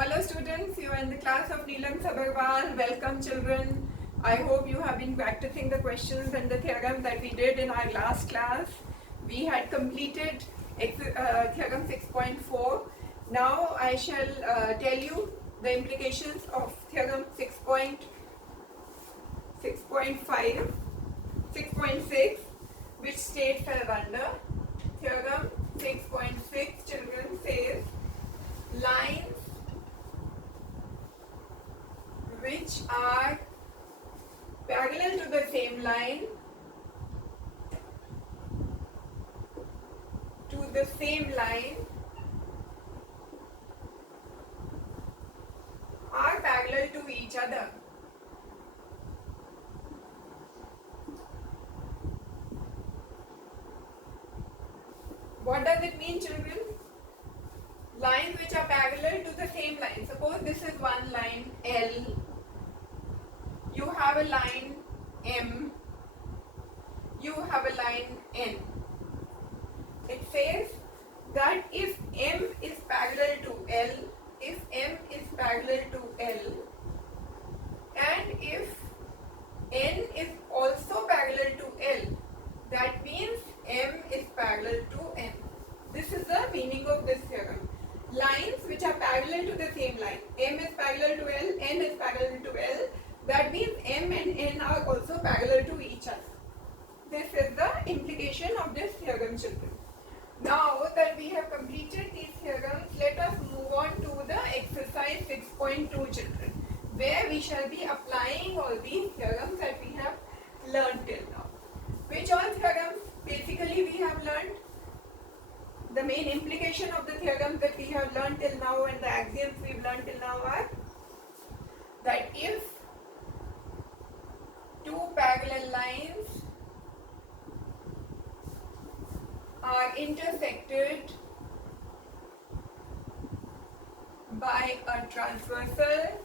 Hello students, you are in the class of Neelam Sabharwal. Welcome children. I hope you have been practicing the questions and the theorem that we did in our last class. We had completed theorem 6.4. Now I shall tell you the implications of theorem 6.5, 6.6, which states as under. Theorem 6.6 children says lines which are parallel to the same line are parallel to each other. What does it mean, children? Lines which are parallel to the same line. Suppose this is one line L. You have a line M. You have a line N. It says that if M is parallel to L, and if N is also parallel to L, that means M is parallel to N. This is the meaning of this theorem. Lines which are parallel to the same line. M is parallel to L, N is parallel to L. That means M and N are also parallel to each other. This is the implication of this theorem, children. Now that we have completed these theorems, let us move on to the exercise 6.2, children, where we shall be applying all these theorems that we have learned till now. Which all theorems basically we have learned? The main implication of the theorems that we have learned till now and the axioms we have learned till now are that if two parallel lines are intersected by a transversal,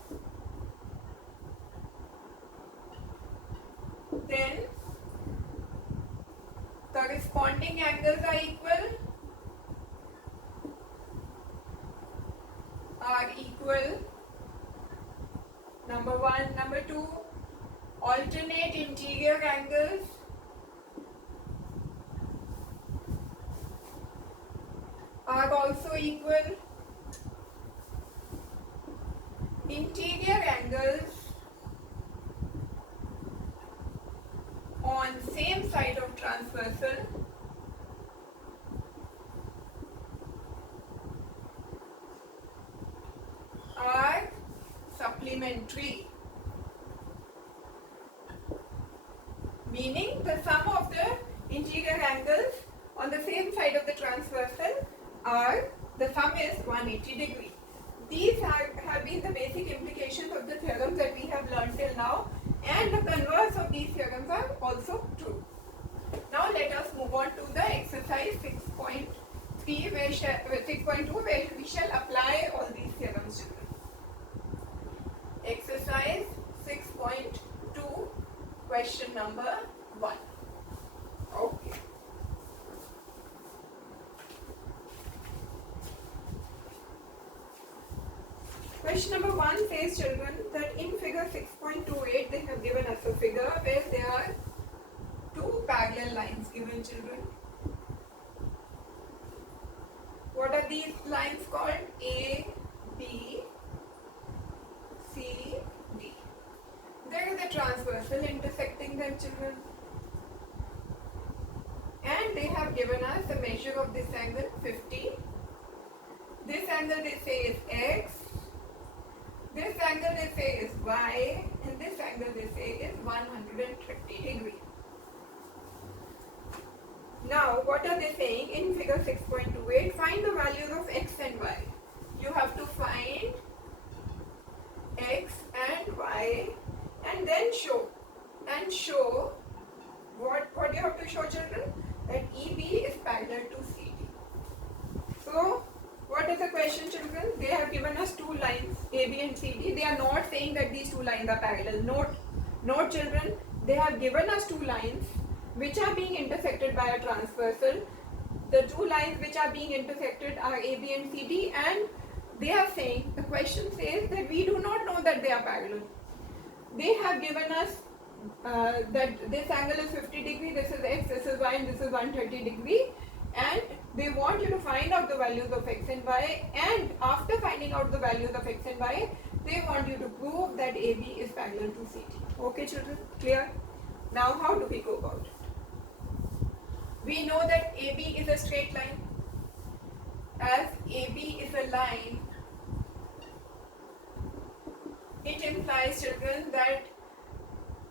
then corresponding angles are equal. Number one. Number two, alternate interior angles are also equal. Interior angles on same side of transversal are supplementary, meaning the sum of the interior angles on the same side of the transversal the sum is 180 degrees. These have been the basic implications of the theorems that we have learned till now, and the converse of these theorems are also true. Now let us move on to the exercise 6.3 6.2 where we shall apply all these theorems, children. Exercise 6.2, question number 1. Okay. Question number 1 says, children, that in figure 6.28 they have given us a figure where there are two parallel lines given, children. What are these lines called? A, B, C, D. There is a transversal intersecting them, children. And they have given us the measure of this angle 50. This angle they say is X. This angle they say is Y, and this angle they say is 130 degrees. Now, what are they saying in figure 6.28? Find the values of X and Y. You have to find X and Y and then show. And show, what you have to show, children? That EB is parallel to CD. So, what is the question, children? They have given us two lines, AB and CD. They are not saying that these two lines are parallel. Note, children, they have given us two lines which are being intersected by a transversal. The two lines which are being intersected are AB and CD, and they are saying, the question says that we do not know that they are parallel. They have given us that this angle is 50 degree, this is x, this is y, and this is 130 degree, and they want you to find out the values of x and y, and after finding out the values of x and y, they want you to prove that AB is parallel to CD. Okay children, clear? Now how do we go about it? We know that AB is a straight line. As AB is a line, it implies children that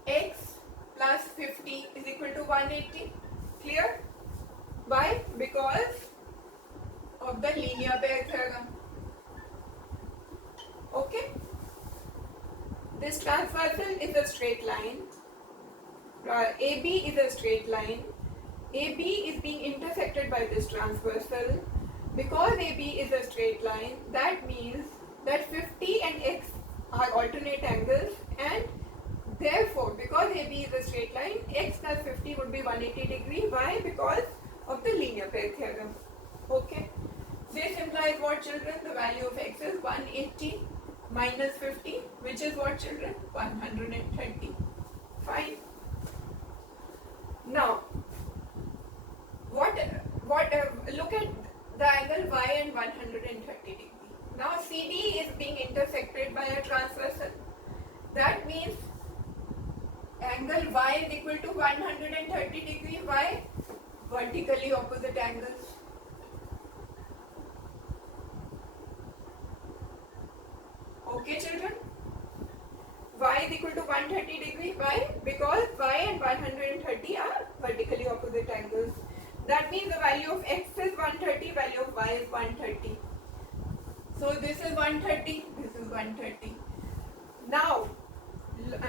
x plus 50 is equal to 180. Clear? Why? Because of the linear pair theorem. Okay? This transversal is a straight line. AB is a straight line. AB is being intersected by this transversal. Because AB is a straight line, that means that 50 and x are alternate angles, and therefore because AB is a straight line, x plus 50 would be 180 degree. Why? Because of the linear pair theorem. Okay. This implies what children? The value of x is 180 minus 50, which is what children? 130. Fine. Now, look at the angle y and 130 degree. Now CD is being intersected by a transversal. That means angle y is equal to 130 degree. Why? Vertically opposite angles. Okay children? Y is equal to 130 degree. Why? Because y and 130 are vertically opposite angles. That means the value of x is 130, value of y is 130. So this is 130, this is 130. Now,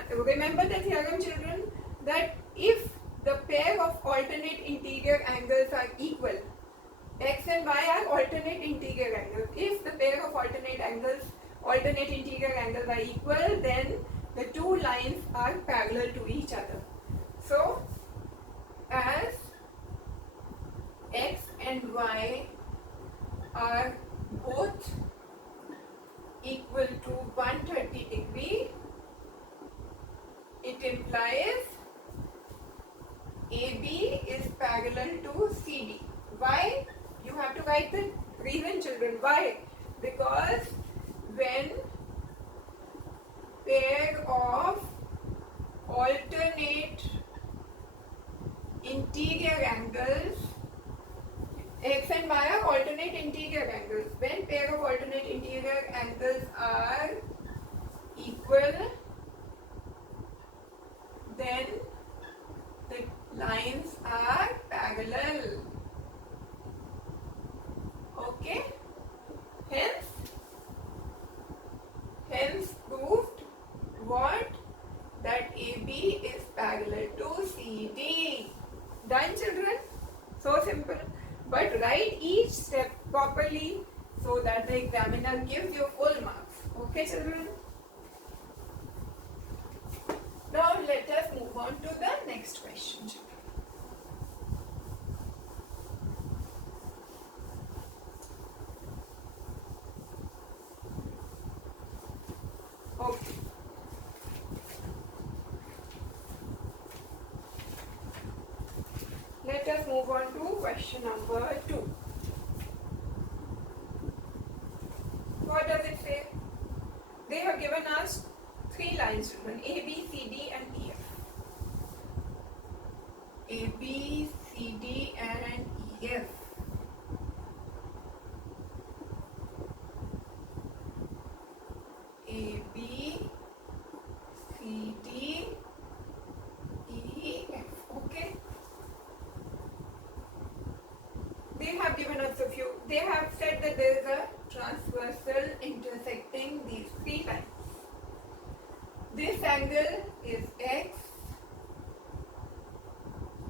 remember the theorem children, that if the pair of alternate interior angles are equal, x and y are alternate interior angles. If the pair of alternate interior angles are equal, then the two lines are parallel to each other. So, as x and y are both equal to 130 degree, it implies AB is parallel to CD. Why? You have to write the reason children. Why? Because when pair of alternate interior angles, x and y are alternate interior angles. When pair of alternate interior angles are equal, then the lines are parallel. Okay? Hence proved what? That AB is parallel to CD. Done children? So simple. But write each step properly so that the examiner gives you full marks. Okay children? Now let us move on to the next question. Okay. Let us move on to question number 2. What does it say? They have given us 3 lines, children, A, B, C, D and E, F. A, B, C, D and E, F. A, B, C, D, E, F. Okay. They have given us a few. They have said that there is a transversal intersecting these 3 lines. This angle is x,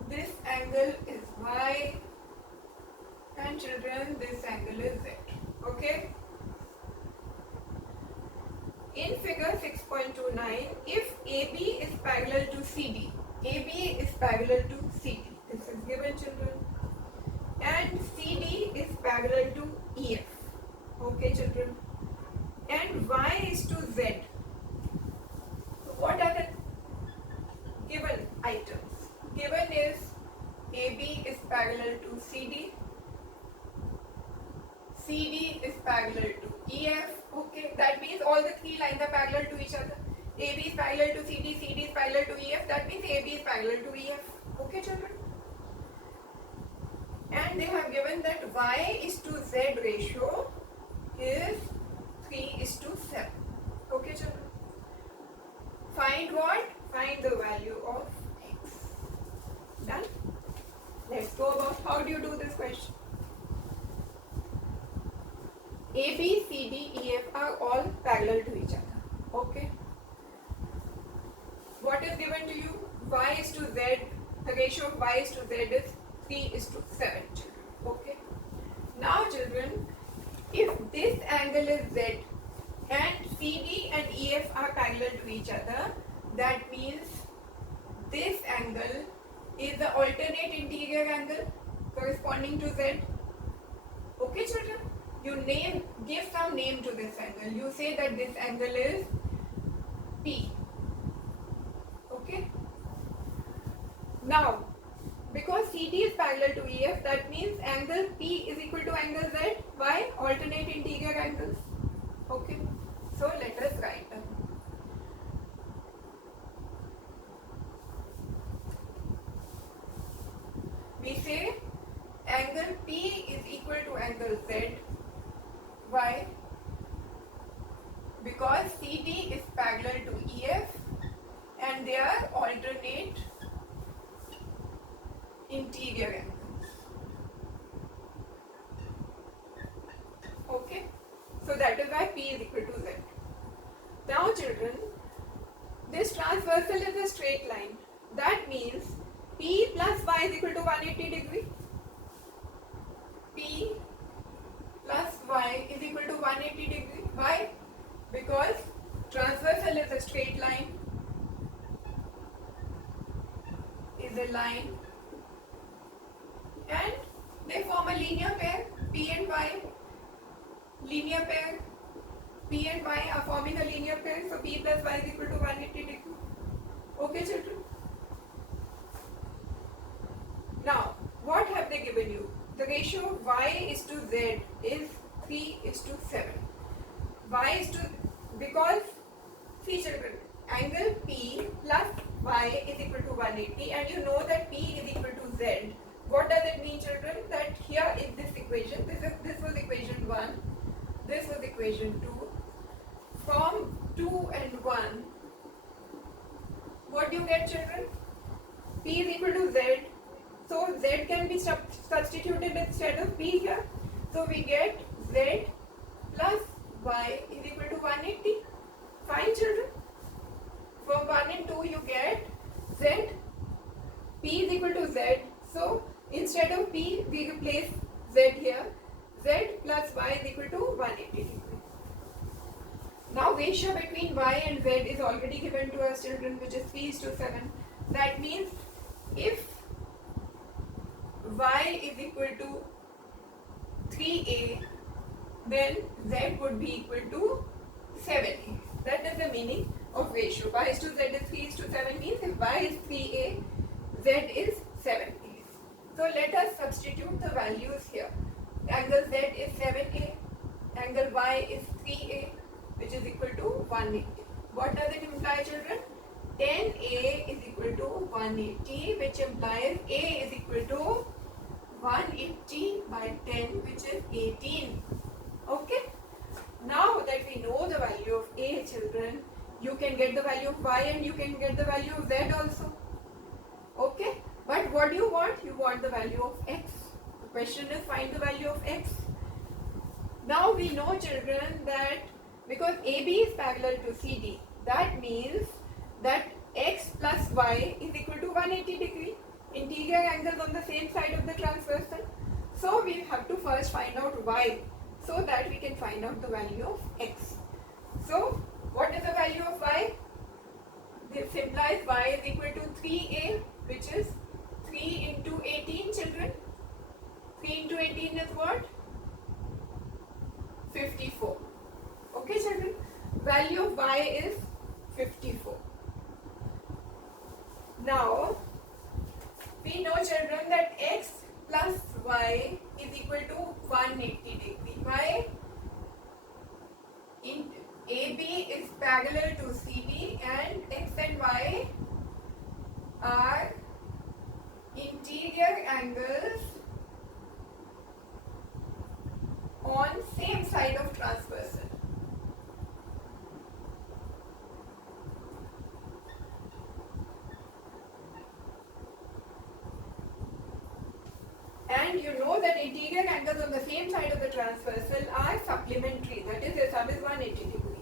this angle is y, and children, this angle is z. Okay? In figure 6.29, if AB is parallel to CD, AB is parallel to CD. This is given children. And CD is parallel to EF. Okay children. y is to z. So what are the given items? Given is AB is parallel to CD, CD is parallel to EF. Okay, that means all the three lines are parallel to each other. AB is parallel to CD, CD is parallel to EF. That means AB is parallel to EF. Okay, children. And they have given that y is to z ratio is 3:7. Okay, children. Find what? Find the value of x. Done? Let's go about how do you do this question. A, B, C, D, E, F are all parallel to each other. Okay. What is given to you? Y is to Z. The ratio of y is to z is 3:7. Okay. Now, children, if this angle is z and CD and EF are parallel to each other, that means this angle is the alternate interior angle corresponding to z. Okay, children? You give some name to this angle. You say that this angle is P. Okay? Now, because CD is parallel to EF, that means angle P is equal to angle Z by alternate interior angles. Okay? So, let us write them. We say angle P is equal to angle Z. Why? Because CD is parallel to EF and they are alternate interior angles. Okay? So that is why P is equal to Z. Now, children, this transversal is a straight line. That means P plus Y is equal to 180 degree. P plus Y is equal to 180 degree. Why? Because transversal is a straight line, is a line, and they form a linear pair, P and Y. Linear pair, P and Y are forming a linear pair, so P plus Y is equal to 180 degree. Okay, children? Now, what have they given you? The ratio of Y is to Z is 3:7. Y is to, because, see children, angle P plus Y is equal to 180 and you know that P is equal to Z. What does it mean, children? That here is this equation, this was equation 1, this was equation 2. From 2 and 1, what do you get, children? P is equal to Z. So Z can be substituted instead of P here. So we get Z plus Y is equal to 180. Fine, children. From 1 and 2 you get Z. P is equal to Z. So instead of P we replace Z here. Z plus Y is equal to 180 degree. Now ratio between Y and Z is already given to us, children, which is 3:7. That means if Y is equal to 3A, then Z would be equal to 7A. That is the meaning of ratio. Y is to Z is 3:7 means if Y is 3A, Z is 7A. So let us substitute the values here. Angle Z is 7A, angle Y is 3A, which is equal to 180. What does it imply, children? 10A is equal to 180, which implies A is equal to 180 by 10, which is 18. Okay? Now that we know the value of A, children, you can get the value of Y and you can get the value of Z also. Okay? But what do you want? You want the value of X. The question is find the value of X. Now we know, children, that because AB is parallel to CD, that means that X plus Y is equal to 180 degree. Interior angles on the same side of the transversal. So we have to first find out Y so that we can find out the value of X. So what is the value of Y? This implies Y is equal to 3A, which is 3 into 18, children. 3 into 18 is what? 54. Okay, children. value of y is 54. Now we know, children, that x plus y is equal to 180 degree. Why? In AB is parallel to CD and x and y are interior angles on same side of transversal. And you know that interior angles on the same side of the transversal are supplementary, that is, the sum is 180 degree.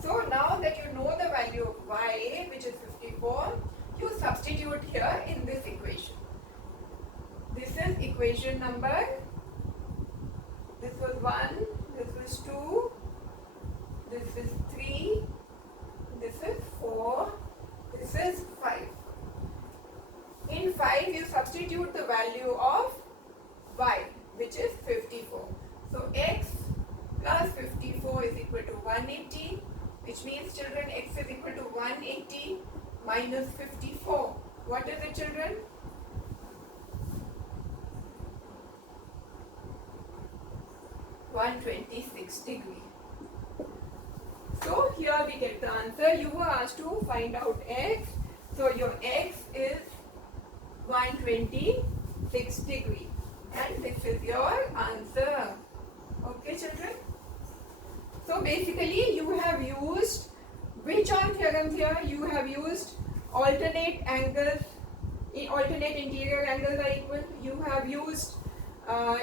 So now that you know the value of y, which is 54, you substitute here in this equation. This is equation number, this was 1, this was 2, this is 3, this is 4, this is 5. In 5 you substitute the value of y, which is 54. So x plus 54 is equal to 180, which means, children, x is equal to 180 minus 54. What is it, children? (126 degree). So here we get the answer. You were asked to find out x. So your x is 126 degree. And this is your answer. Okay, children? So basically you have used which all theorems here? You have used alternate angles, alternate interior angles are equal. You have used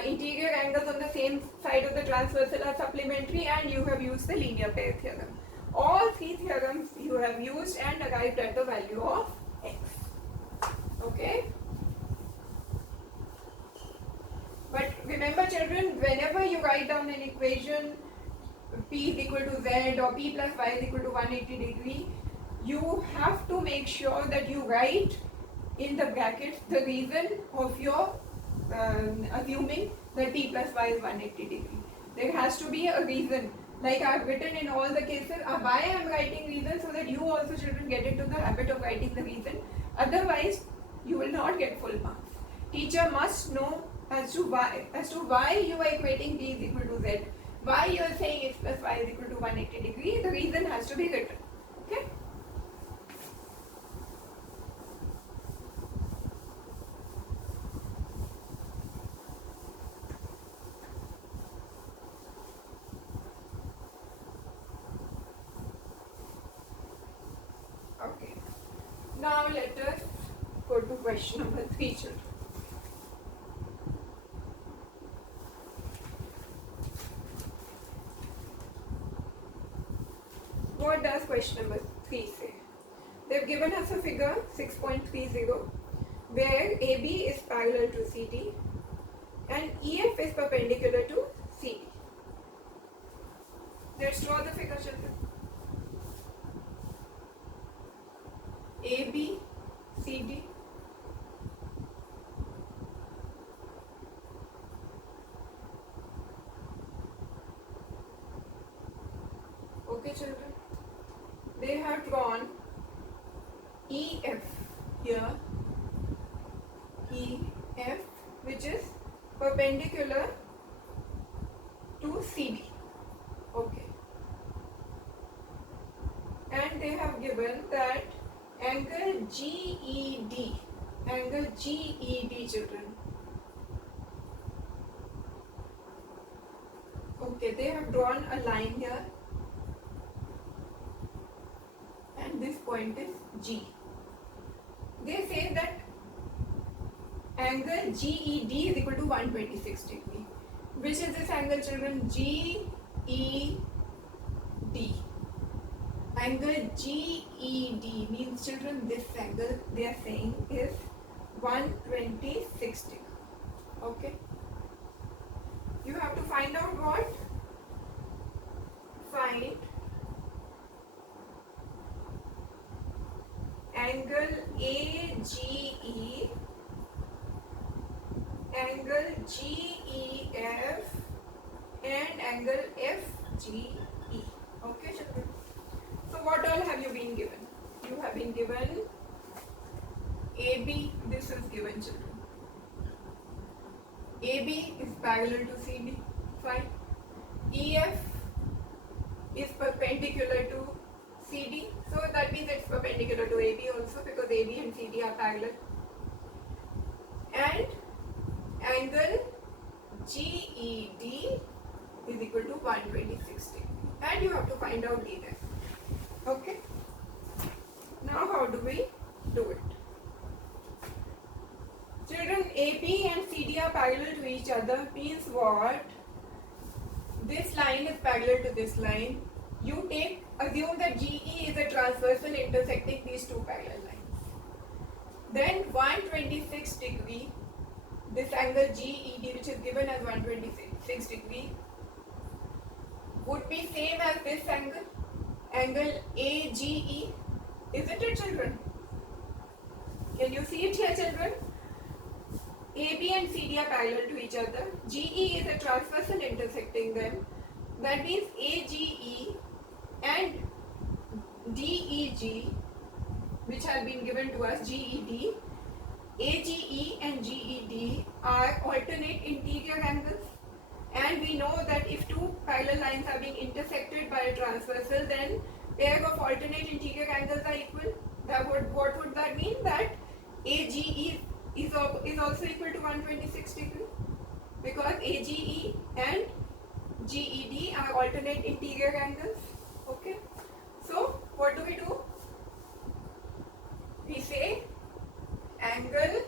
interior angles on the same side of the transversal are supplementary, and you have used the linear pair theorem. All three theorems you have used and arrived at the value of x. Okay? But remember, children, whenever you write down an equation p is equal to z or p plus y is equal to 180 degree, you have to make sure that you write in the brackets the reason of your assuming that p plus y is 180 degree. There has to be a reason. Like I have written in all the cases, why I am writing reason, so that you also, children, get into the habit of writing the reason. Otherwise, you will not get full marks. Teacher must know as to why you are equating p is equal to z, why you are saying x plus y is equal to 180 degree. The reason has to be written. Okay. Okay. Now let us go to question number 3, children. What does question number 3 say? They have given us a figure 6.30 where AB is parallel to CD and EF is perpendicular to CD. Let's draw the figure, children. AB, CD. Okay, children. They have drawn EF here, EF, which is perpendicular to CD. Okay. And they have given that angle GED, children. Okay, they have drawn a line here. And this point is G. They say that angle GED is equal to 126 degree. Which is this angle, children? GED. Angle GED means, children, this angle they are saying is 126 degree. Okay. You have to find out what? Find angle AGE, angle GEF and angle FGE. Okay, children. AB is parallel to CD. Fine. EF is perpendicular to CD. So that means it's perpendicular to AB also because AB and CD are parallel. And angle GED is equal to 126 degree. And you have to find out D then. Okay. Now how do we do it? Children, AB and CD are parallel to each other means what? This line is parallel to this line. You assume that GE is a transversal intersecting these two parallel lines. Then 126 degree, this angle GED which is given as 126 degree would be same as this angle, angle AGE, isn't it children? Can you see it here children? AB and CD are parallel to each other. GE is a transversal intersecting them. That means AGE and DEG, which have been given to us, GED, AGE and GED are alternate interior angles. And we know that if two parallel lines are being intersected by a transversal, then pair of alternate interior angles are equal. What would that mean? That AGE is also equal to 126 degree because AGE and GED are alternate interior angles. Okay. So what do? We say angle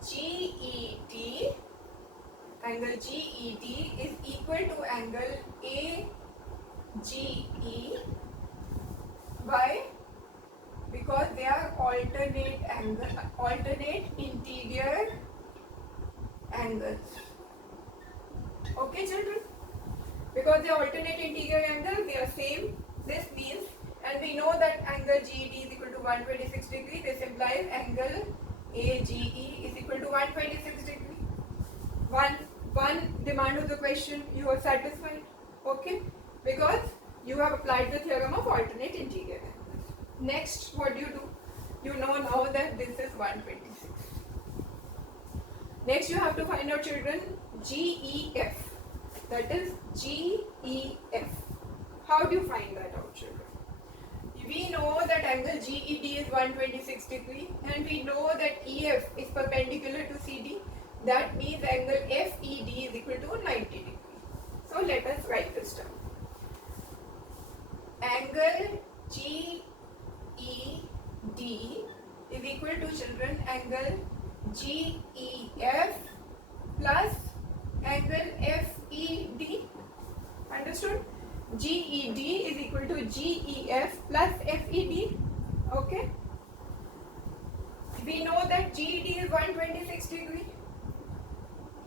GED is equal to angle AGE. Why? Because they are alternate interior angles. Okay children? Because they are alternate interior angles, they are same. This means, and we know that angle GED is equal to 126 degree. This implies angle AGE is equal to 126 degree. One demand of the question you are satisfied. Okay? Because you have applied the theorem of alternate interior angles. Next, what do? You know now that this is 126. Next, you have to find out children GEF. That is GEF. How do you find that out children? We know that angle GED is 126 degree and we know that EF is perpendicular to CD. That means angle FED is equal to 90 degree. So let us write this down. Angle GED is equal to children angle GEF plus angle FED. Understood? GED is equal to GEF plus FED. Okay. We know that GED is 126 degree.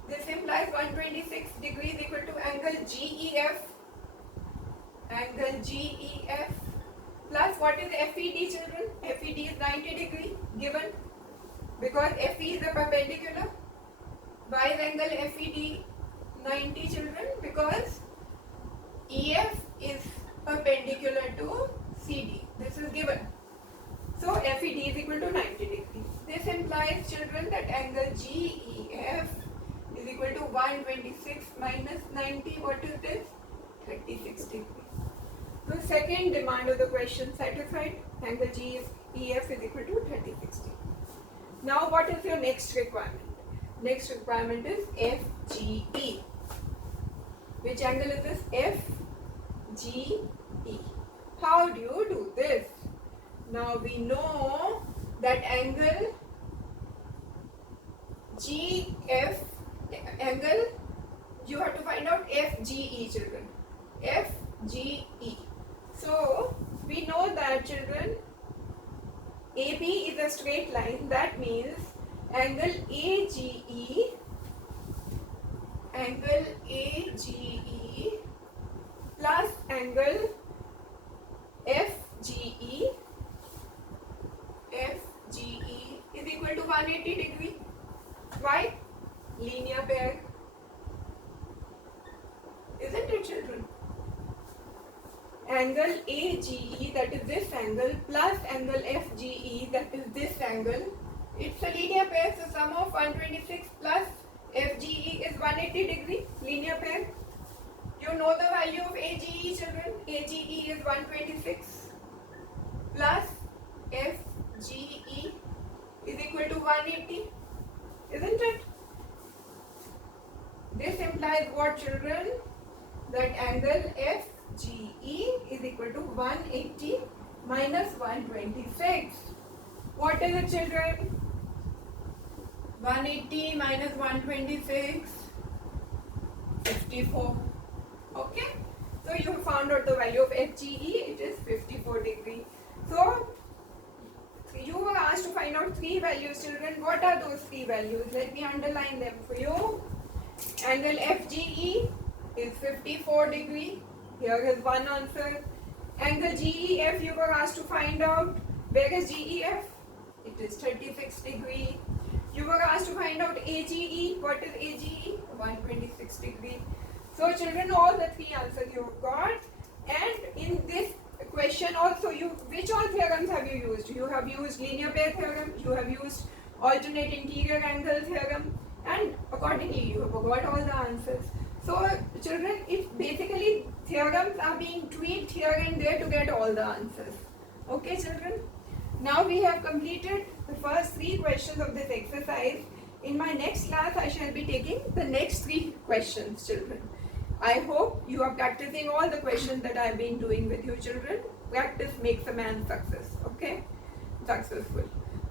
This implies 126 degrees equal to angle GEF. Angle GEF plus what is FED children? FED is 90 degree given because FE is a perpendicular. Why is angle FED 90 children? Because EF is perpendicular to CD. This is given. So FED is equal to 90 degrees. This implies children that angle GEF is equal to 126 minus 90. What is this? 36 degrees. So second demand of the question satisfied. Angle GEF is equal to 36 degrees. Now what is your next requirement? Next requirement is FGE. Which angle is this? FGE. How do you do this? Now we know that angle GF, angle, you have to find out FGE children. FGE. So we know that children AB is a straight line. That means angle AGE plus angle FGE is equal to 180 degree. Why? Linear pair. Isn't it children? Angle AGE, that is this angle, plus angle FGE, that is this angle, It's a linear pair, so sum of 126 plus FGE is 180 degree linear pair. You know the value of AGE, children. AGE is 126 plus FGE is equal to 180, isn't it? This implies what, children? That angle FGE is equal to 180 minus 126. What is it, children? 180 minus 126, 54. Okay? So you have found out the value of FGE, it is 54 degree. So you were asked to find out three values, children. What are those three values? Let me underline them for you. Angle FGE is 54 degree. Here is one answer. Angle GEF you were asked to find out. Where is GEF? It is 36 degree. You were asked to find out AGE. What is AGE? 126 degree. So children, all the three answers you have got. And in this question also, which all theorems have you used? You have used linear pair theorem, you have used alternate interior angle theorem, and accordingly you have got all the answers. So children, it's basically theorems are being tweaked here and there to get all the answers. Okay children? Now we have completed the first three questions of this exercise. In my next class, I shall be taking the next three questions, children. I hope you are practicing all the questions that I have been doing with you, children. Practice makes a man successful.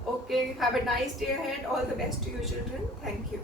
Okay, have a nice day ahead. All the best to you, children. Thank you.